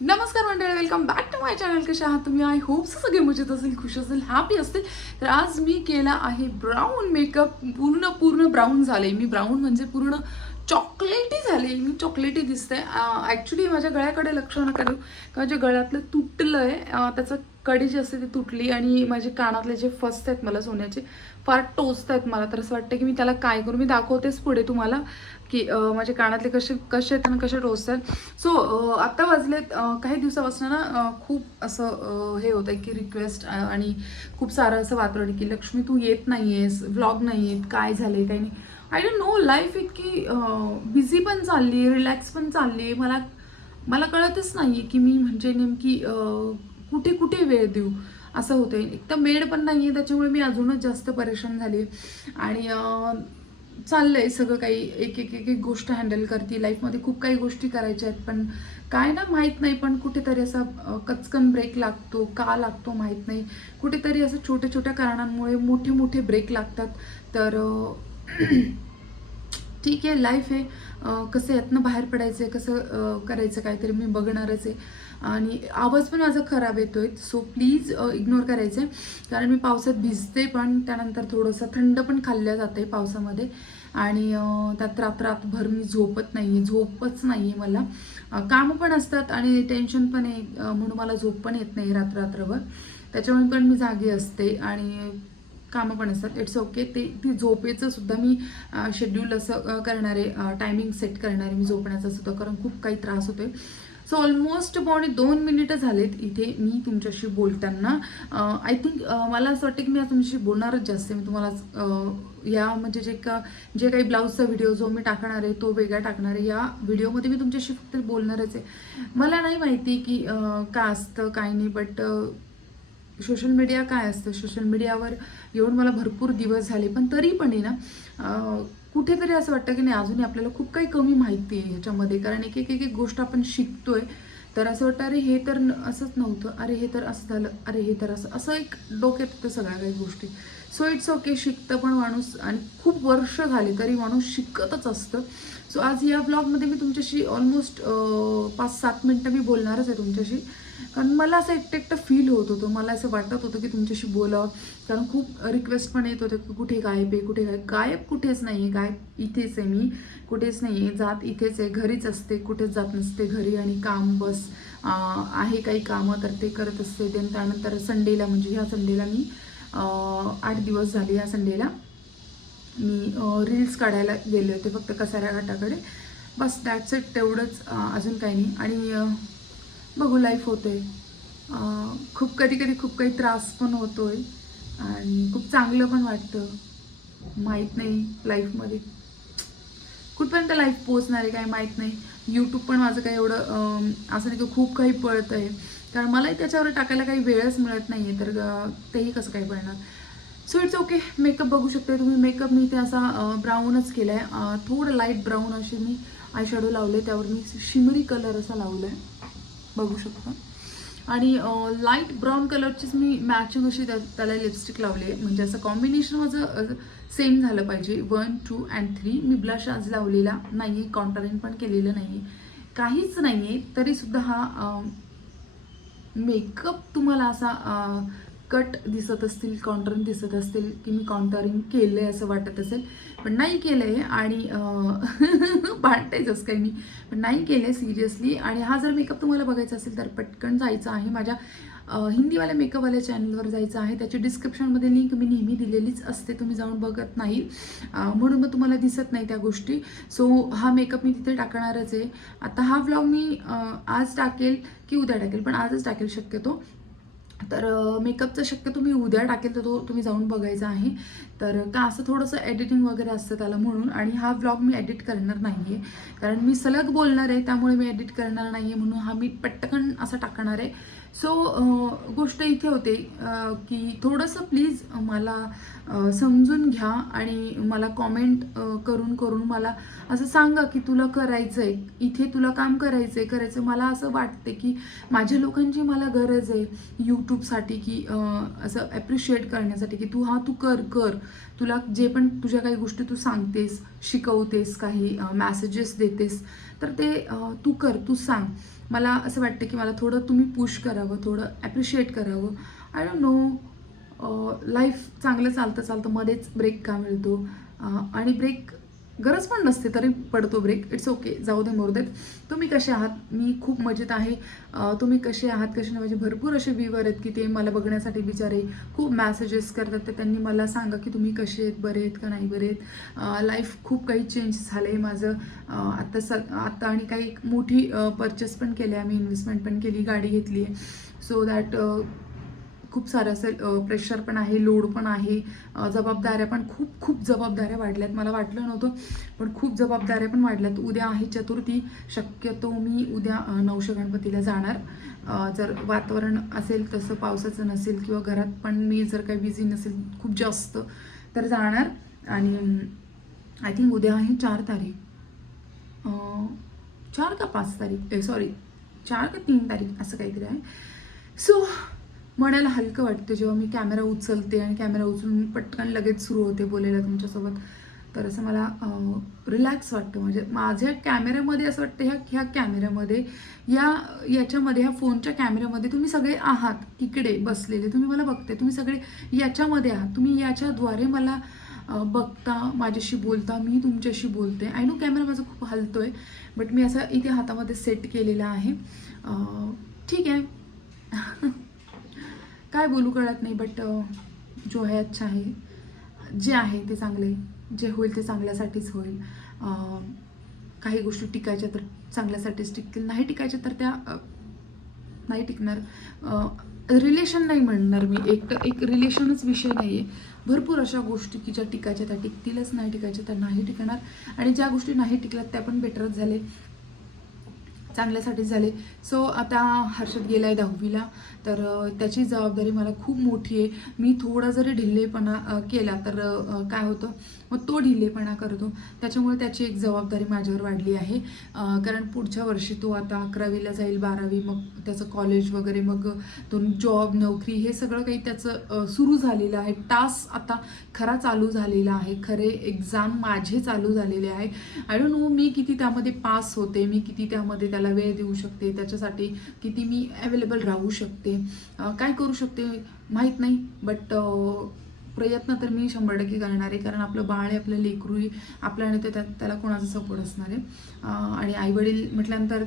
नमस्कार मंडळी, welcome back to my channel. कसे आहात तुम्ही? आय होप सगळे मजेत असेल, खुश असेल, हॅपी असतील. तर आज मी केला आहे ब्राऊन मेकअप. पूर्ण ब्राऊन झाले मी. ब्राऊन म्हणजे पूर्ण चॉकलेटी झाले मी. चॉकलेटी दिसते. ॲक्च्युली माझ्या गळ्याकडे लक्ष नका देऊ, का माझ्या गळ्यातलं तुटलं आहे. त्याचं कडी जी असते ती तुटली आणि माझे कानातले जे फस्ट आहेत मला सोन्याचे फार टोचत आहेत. मला तर असं वाटतं की मी त्याला काय करू. मी दाखवतेच पुढे तुम्हाला की माझे कानातले कसे कसे आहेत आणि कसे टोचतात. सो आत्ता वाजलेत काही दिवसापासून ना खूप असं हे होतं की रिक्वेस्ट आणि खूप सारं असं वातावरण की लक्ष्मी तू येत नाही आहेस, व्लॉग नाही आहेत, काय झालं आहे काही नाही. आय डोंट नो, लाईफ इतकी बिझी पण चालली आहे, रिलॅक्स पण चालली आहे. मला मला कळतच नाही आहे की मी म्हणजे नेमकी कुठे कुठे वेळ देऊ असं होतं. एक तर मेड पण नाही आहे, त्याच्यामुळे मी अजूनच जास्त परेशान झाली आहे. आणि चाललंय सगळं काही, एक एक एक एक गोष्ट हँडल करते. लाईफमध्ये खूप काही गोष्टी करायच्या आहेत, पण काय ना माहीत नाही. पण कुठेतरी असा कचकन ब्रेक लागतो. का लागतो माहीत नाही. कुठेतरी असं छोट्या छोट्या कारणांमुळे मोठे मोठे ब्रेक लागतात. तर ठीक आहे, लाईफ आहे. कसं यातनं बाहेर पडायचं आहे, कसं करायचं काहीतरी मी बघणारच आहे. आणि आवाज पण माझा खराब येतोय, सो प्लीज इग्नोर करायचं आहे. कारण मी पावसात भिजते, पण त्यानंतर थोडंसं थंड पण खाल्ल्या जाते पावसामध्ये. आणि त्यात रात्रभर मी झोपत नाही आहे, झोपच नाही आहे मला. कामं पण असतात आणि टेन्शन पण आहे, म्हणून मला झोप पण येत नाही रात्रभर. त्याच्यामुळे पण मी जागी असते आणि कामं पण असतात. It's okay. ती झोपेचं सुद्धा मी शेड्यूल असं करणारे, टायमिंग सेट करणारे मी झोपण्याचा सुद्धा, कारण खूप काही त्रास होतोय. सो ऑलमोस्ट 2.5 मिनिटं झालेत इथे मी तुमच्याशी बोलताना. आय थिंक मला असं वाटतं की मी आता तुमच्याशी बोलणारच जास्त. मी तुम्हाला या म्हणजे जे काही ब्लाऊजचा व्हिडिओ जो मी टाकणार आहे तो वेगळा टाकणार आहे. या व्हिडिओमध्ये मी तुमच्याशी फक्त बोलणारच आहे. मला नाही माहिती की काय असतं काय नाही, बट सोशल मीडिया काय असतं. सोशल मीडियावर येऊन मला भरपूर दिवस झाले, पण तरी पण आहे ना कुठेतरी असं वाटतं की नाही, अजूनही आपल्याला खूप काही कमी माहिती आहे ह्याच्यामध्ये. कारण एक एक एक एक गोष्ट आपण शिकतोय, तर असं वाटतं अरे हे तर असंच नव्हतं, अरे हे तर असं झालं, अरे हे तर असं असं एक डोक्यात येतं सगळ्या काही गोष्टी. So it's okay. शिकतं पण माणूस, आणि खूप वर्ष झाले तरी माणूस शिकतच असतं. सो आज या ब्लॉगमध्ये मी तुमच्याशी ऑलमोस्ट 5-7 मिनटं मी बोलणारच आहे तुमच्याशी. कारण मला असं एकटं एकटं फील होत होतं. मला असं वाटत होतं की तुमच्याशी बोलावं. कारण खूप रिक्वेस्ट पण येत होते की कुठे गायब आहे, कुठे गायब. गायब कुठेच नाही आहे, गायब इथेच आहे मी. कुठेच नाही आहे, जात इथेच आहे, घरीच असते, कुठेच जात नसते. घरी आणि काम बस. आहे काही कामं तर ते करत असते. देन त्यानंतर संडेला, म्हणजे ह्या संडेला मी 8 दिवस झाले, या संडेला मी रील्स काढायला गेले होते फक्त कसाऱ्या घाटाकडे. बस दॅट्स इट, तेवढंच. अजून काही नाही. आणि बघू, लाईफ होते. खूप कधी कधी खूप काही त्रास पण होतोय आणि खूप चांगलं पण वाटतं. माहीत नाही लाईफमध्ये कुठपर्यंत लाईफ पोचणार आहे, काही माहीत नाही. यूट्यूब पण माझं काही एवढं असं नाही की खूप काही पळतं आहे, कारण मलाही त्याच्यावर टाकायला काही वेळच मिळत नाही आहे. तर तेही कसं काय पळणार. So it's okay. मेकअप बघू शकता तुम्ही. मेकअप मी ते असा ब्राऊनच केला आहे. थोडं लाईट ब्राऊन अशी मी आय शॅडो लावले, त्यावर मी शिमरी कलर असा लावला आहे, बघू शकता. आणि लाईट ब्राऊन कलरचीच मी मॅचिंग अशी त्याला लिपस्टिक लावली आहे, म्हणजे असं कॉम्बिनेशन माझं सेम झालं पाहिजे. 1, 2 and 3. मी ब्लश आज लावलेला नाही आहे, कॉन्टरिंग पण केलेलं नाही आहे, काहीच नाही आहे. तरीसुद्धा हा मेकअप तुम्हाला असा कट दिसत असतील, कॉन्टरिंग दिसत असतील की मी कॉन्टरिंग केलं आहे असं वाटत असेल, पण नाही केलं आहे. आणि भांडतायच काही मी, पण नाही केलं आहे सिरियसली. आणि हा जर मेकअप तुम्हाला बघायचा असेल तर पटकन जायचं आहे माझ्या हिंदीवाल्या मेकअपवाल्या चॅनलवर जायचं आहे. त्याची डिस्क्रिप्शनमध्ये लिंक मी नेहमी दिलेलीच असते, तुम्ही जाऊन बघत नाही म्हणून मग तुम्हाला दिसत नाही त्या गोष्टी. सो हा मेकअप मी तिथे टाकणारच आहे. आता हा व्लॉग मी आज टाकेल की उद्या टाकेल, पण आजच टाकेल शक्यतो. तर मेकअपचं शक्यतो मी उद्या टाकेल, तर तो तुम्ही जाऊन बघायचा आहे. तर का असं थोडंसं एडिटिंग वगैरे असतं त्याला, म्हणून. आणि हा व्लॉग मी एडिट करणार नाही आहे, कारण मी सलग बोलणार आहे, त्यामुळे मी एडिट करणार नाही आहे, म्हणून हा मी पटकन असा टाकणार आहे. सो गोष्ट इथे होते की थोडंसं प्लीज मला समजून घ्या आणि मला कॉमेंट करून करून मला असं सांगा की तुला करायचं आहे, इथे तुला काम करायचं आहे. मला असं वाटते की माझ्या लोकांची मला गरज आहे यूट्यूबसाठी, की असं ॲप्रिशिएट करण्यासाठी की तू कर कर. तुला जे पण तुझ्या काही गोष्टी तू सांगतेस, शिकवतेस, काही मॅसेजेस देतेस, तर ते तू कर, तू सांग. मला असं वाटतं की मला थोडं तुम्ही पुश करावं, थोडं ॲप्रिशिएट करावं. आय डोंट नो, लाईफ चांगलं चालतं चालतं मध्येच ब्रेक का मिळतो, आणि ब्रेक गरज पण नसते तरी पडतो ब्रेक. इट्स ओके, जाऊ दे, मोर देत. तुम्ही कसे आहात? मी खूप मजेत आहे. तुम्ही कसे आहात, कसे नाही? माझे भरपूर असे व्ह्यूवर आहेत की ते मला बघण्यासाठी बिचारे खूप मॅसेजेस करतात. तर त्यांनी मला सांगा की तुम्ही कसे आहेत, बरे आहेत का नाही बरे आहेत. लाईफ खूप काही चेंज झालं आहे माझं. आता आणि काही मोठी परचेस पण केली आहे, आम्ही इन्व्हेस्टमेंट पण केली, गाडी घेतली आहे. सो दॅट खूप सारं असं प्रेशर पण आहे, लोड पण आहे, जबाबदाऱ्या पण खूप खूप जबाबदाऱ्या वाढल्यात. मला वाटलं नव्हतं, पण खूप जबाबदाऱ्या पण वाढल्यात. उद्या आहे चतुर्थी. शक्यतो मी उद्या नवशा गणपतीला जाणार. जर वातावरण असेल तसं, पावसाचं नसेल किंवा घरात पण मी जर काही बिझी नसेल खूप जास्त, तर जाणार. आणि आय थिंक उद्या आहे 4 तारीख, 4 का 5 तारीख, सॉरी 4 का 3 तारीख असं काहीतरी आहे. सो मनाला हलकं वाटतं जेव्हा मी कॅमेरा उचलते आणि कॅमेरा उचलून पटकन लगेच सुरू होते बोलायला तुमच्यासोबत. तर असं मला रिलॅक्स वाटतं. म्हणजे माझ्या कॅमेऱ्यामध्ये असं वाटतं, ह्या कॅमेऱ्यामध्ये, याच्यामध्ये, ह्या फोनच्या कॅमेऱ्यामध्ये तुम्ही सगळे आहात, तिकडे बसलेले तुम्ही मला बघते, तुम्ही सगळे याच्यामध्ये आहात. तुम्ही याच्याद्वारे मला बघता, माझ्याशी बोलता, मी तुमच्याशी बोलते. आय नो कॅमेरा माझा खूप हलतोय, बट मी असं इथे हातामध्ये सेट केलेला आहे. ठीक आहे. काय बोलू कळत नाही, बट जो आहे अच्छा आहे. जे आहे ते चांगले, जे होईल ते चांगल्यासाठीच होईल. काही गोष्टी टिकायच्या तर चांगल्यासाठीच टिकतील, नाही टिकायच्या तर त्या नाही टिकणार. रिलेशन नाही म्हणणार मी, एक रिलेशनच विषय नाही आहे. भरपूर अशा गोष्टी की ज्या टिकायच्या त्या टिकतीलच, नाही टिकायच्या त्या नाही टिकणार. आणि ज्या गोष्टी नाही टिकल्यात त्या पण बेटरच झाले, चांगल्यासाठीच झाले. सो आता हर्षद गेला आहे 10वीला, तर त्याची जबाबदारी मला खूप मोठी आहे. मी थोडा जरी ढिल्लेपणा केला तर काय होतं, मग तो ढिल्लेपणा करतो. त्याच्यामुळे त्याची एक जबाबदारी माझ्यावर वाढली आहे. कारण पुढच्या वर्षी तो आता 11वीला जाईल, 12वी, मग त्याचं कॉलेज वगैरे, मग तो जॉब, नोकरी, हे सगळं काही त्याचं सुरू झालेलं आहे. टास्क आता खरा चालू झालेला आहे, खरे एक्झाम माझे चालू झालेले आहे. आय डोंट नो मी किती त्यामध्ये पास होते, मी किती त्यामध्ये त्याला वेळ देऊ शकते, त्याच्यासाठी किती मी अवेलेबल राहू शकते, काय करू शकते माहीत नाही. बट प्रयत्न तर मी 100% करणार आहे. कारण आपलं बाळ आहे, आपलं लेकरू आहे, आपल्याने तर त्याला कोणाचा सपोर्ट असणार आहे. आणि आईवडील म्हटल्यानंतर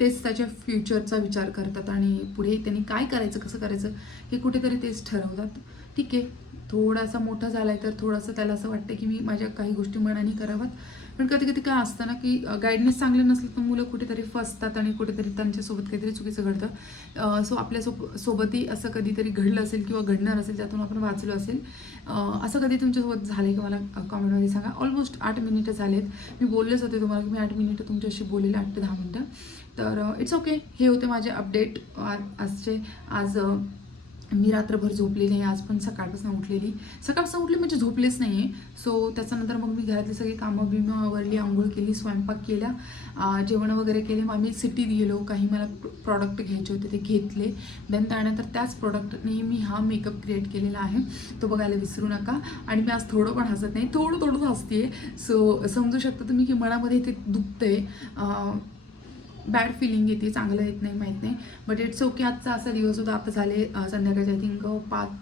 तेच त्याच्या फ्युचरचा विचार करतात आणि पुढे त्यांनी काय करायचं, कसं करायचं हे कुठेतरी तेच ठरवतात. ठीक आहे, थोडासा मोठा झाला आहे तर थोडंसं त्याला असं वाटतं की मी माझ्या काही गोष्टी मनाने कराव्यात. पण कधी कधी काय असतं ना की गायडन्स चांगलं नसलं तर मुलं कुठेतरी फसतात आणि कुठेतरी त्यांच्यासोबत काहीतरी चुकीचं घडतं. सो आपल्या सोबतही असं कधीतरी घडलं असेल किंवा घडणार असेल, त्यातून आपण वाचलो असेल. असं कधी तुमच्यासोबत झालं आहे की मला कॉमेंटमध्ये सांगा. ऑलमोस्ट 8 मिनिटं झालेत. मी बोललेच होते तुम्हाला की मी 8 मिनिटं तुमच्याशी बोलेले, 8 ते 10 मिनिटं. तर इट्स ओके. हे होते माझे अपडेट आजचे. आज मी रात्रभर झोपली नाही, आज पण सकाळपासून उठली म्हणजे झोपलेच नाही आहे. सो त्याच्यानंतर मग मी घरातली सगळी कामं बिमं आवरली, आंघोळ केली, स्वयंपाक केला, जेवण वगैरे केले. मग आम्ही सिटीत गेलो, काही मला प्रॉडक्ट घ्यायचे होते ते घेतले. देन त्यानंतर त्याच प्रॉडक्टने मी हा मेकअप क्रिएट केलेला आहे, तो बघायला विसरू नका. आणि मी आज थोडं पण हसत नाही, थोडं हसते आहे. सो समजू शकता तुम्ही की मनामध्ये ते दुखतंय, बॅड फिलिंग येते, चांगलं येत नाही, माहीत नाही. But it's okay. आजचा असा दिवस होता. आता झाले संध्याकाळचे आय थिंक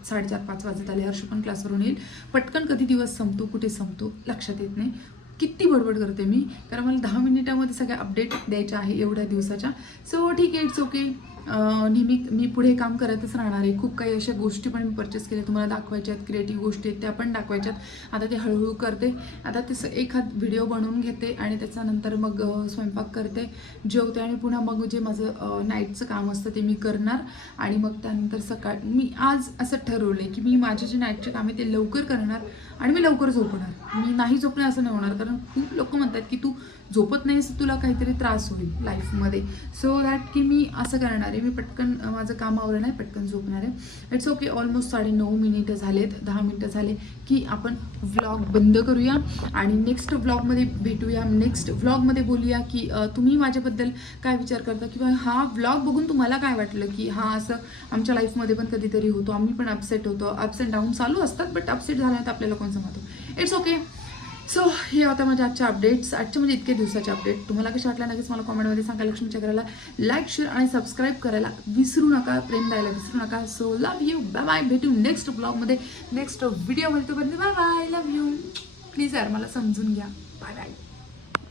4:30 वाजत आले. हर्ष पण क्लासवरून येईल. पटकन कधी दिवस संपतो, कुठे संपतो लक्षात येत नाही. किती बडबड करते मी, कारण मला 10 मिनिटामध्ये सगळ्या अपडेट द्यायच्या आहे एवढ्या दिवसाच्या. सो ठीक आहे, इट्स ओके. नेहमी मी पुढे काम करतच राहणार आहे. खूप काही अशा गोष्टी पण मी परचेस केल्या, तुम्हाला दाखवायच्या आहेत. क्रिएटिव्ह गोष्टी आहेत त्या पण दाखवायच्यात. आता ते हळूहळू करते. आता ते एखाद व्हिडिओ बनवून घेते आणि त्याच्यानंतर मग स्वयंपाक करते, जेवते आणि पुन्हा मग जे माझं नाईटचं काम असतं ते मी करणार. आणि मग त्यानंतर मी आज असं ठरवलं आहे की मी माझे जे नाईटचे काम आहे ते लवकर करणार आणि मी लवकर झोपणार. मी नाही झोपणार असं नाही होणार, कारण खूप लोक म्हणतात की तू झोपत नाहीस, तुला काहीतरी त्रास होईल लाईफमध्ये. सो दॅट की मी असं करणार आहे, मी पटकन माझं काम आवरणार आहे, पटकन झोपणार आहे. It's okay. ऑलमोस्ट 9:30 मिनिटं झालेत, 10 मिनिटं झाले की आपण व्लॉग बंद करूया आणि नेक्स्ट व्लॉगमध्ये भेटूया. नेक्स्ट व्लॉगमध्ये बोलूया की तुम्ही माझ्याबद्दल काय विचार करता, किंवा हा व्लॉग बघून तुम्हाला काय वाटलं की हा असं आमच्या लाईफमध्ये पण कधीतरी होतो, आम्ही पण अपसेट होतो, अप्स अँड डाऊन चालू असतात, बट अपसेट झाल्यानंतर आपल्याला कोण समजतो. It's okay. सो हे होता माझ्या आजच्या अपडेट्स, आजच्या म्हणजे इतके दिवसाचे अपडेट. तुम्हाला कशा वाटल्या नक्कीच मला कॉमेंटमध्ये सांगा. लक्ष्मी चक्राला लाईक, शेअर आणि सबस्क्राईब करायला विसरू नका, प्रेम द्यायला विसरू नका. So love you, bye bye. भेटू नेक्स्ट ब्लॉगमध्ये, नेक्स्ट व्हिडिओमध्ये. तोपर्यंत bye bye, love you. Please यार मला समजून घ्या. Bye bye.